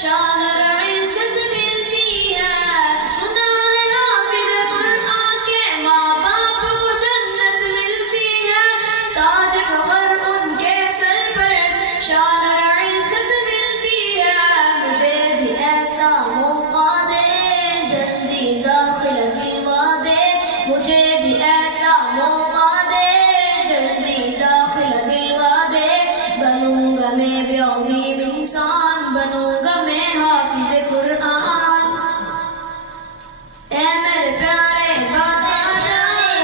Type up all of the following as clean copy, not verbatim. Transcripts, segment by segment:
شان اور عزت ملتی ہے. سنا ہے حافظ قرآن کے ماں باپ کو جنت ملتی ہے. تاج فخر ان کے سر پر شان اور عزت ملتی ہے. مجھے بھی ایسا موقع دے جلدی داخل دلوا دے. مجھے بھی ایسا موقع دے جلدی داخل دلوا دے. بنوں گا میں بھی عظیم انسان، بنوں گا میں حافظ قرآن. اے میرے پیارے بابا جان،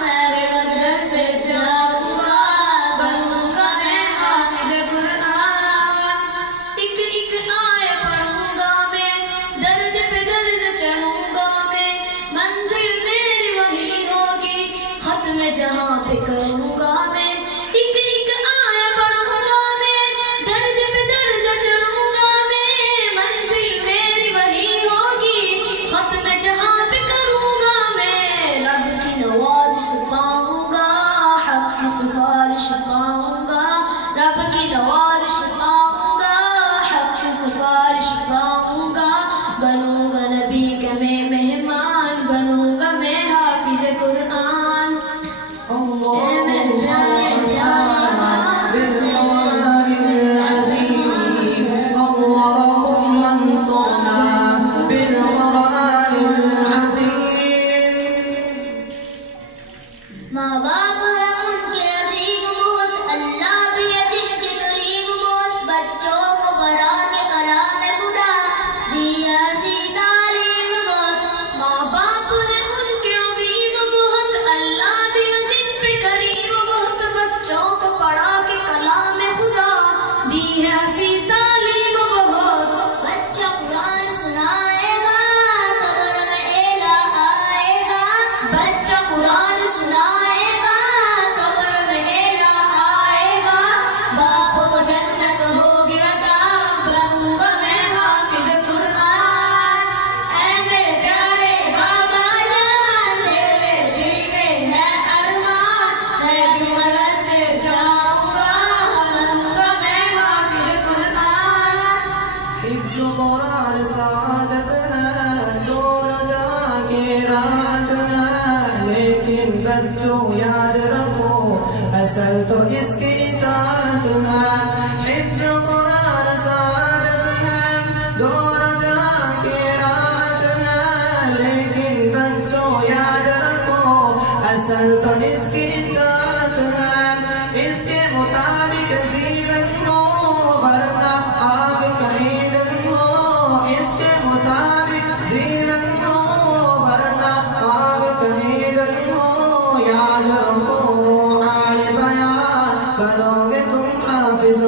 میں مدرسے جاؤں گا، بنوں گا میں حافظ قرآن. ایک ایک آیے پڑھوں گا میں، درج پہ درج چڑھوں گا میں. منزل میری وہی ہوگی، ختم جہاں پہ کروں گا میں. ایک ایک آیے پڑھوں گا میں، درج پہ درج چڑھوں گا میں. منزل میری وہی ہوگی، ختم جہاں پہ کروں گا میں. رب کی نوازش پاؤں گا، حق کی سفارش پاؤں گا. رب کی نوازش پاؤں گا، حق کی سفارش پاؤں گا. بنوں گا نبی کا میں مہمان، بنوں گا میں حافظ قرآن. اے میرے پیارے ماں باپ ہے ان کے عظیم بہت، اللہ بھی ہے جن کے کریم بہت. بچوں کو پڑھا کے کلام خدا دی ایسی تعلیم بہت. ماں باپ ہے ان کے عظیم بہت، اللہ بھی ہے جن پہ کریم بہت. بچوں کو پڑھا کے کلام خدا دی ایسی تعلیم بہت. بچہ قرآن سنائے گا، قبر میں اعلیٰ آئے گا. بچہ قرآن سنائے گا، قبر میں اعلیٰ آئے گا. باپ کو جنت ہوگی عطا، بنوں گا میں حافظ قرآن. اے میرے پیارے بابا جان، میرے دل میں ہے ارمان، میں بھی مدرسے جاؤں گا، بنوں گا میں حافظ قرآن. حفظ قرآن سعادت ہے، دور جہاں کی راحت ہے. لیکن بچوں یاد رکھو، اصل تو اس کی اطاعت ہے. حفظ قرآن سعادت ہے، دور جہاں کی راحت ہے. لیکن بچوں یاد رکھو، اصل تو اس کی اطاعت ہے. اس کے مطابق جیون ہو، ورنہ آگ کا ایندھن ہو. اس کے مطابق جیون ہو، ورنہ آگ کا ایندھن ہو. یاد رکھو روحانی بیان، بنو گے تم حافظ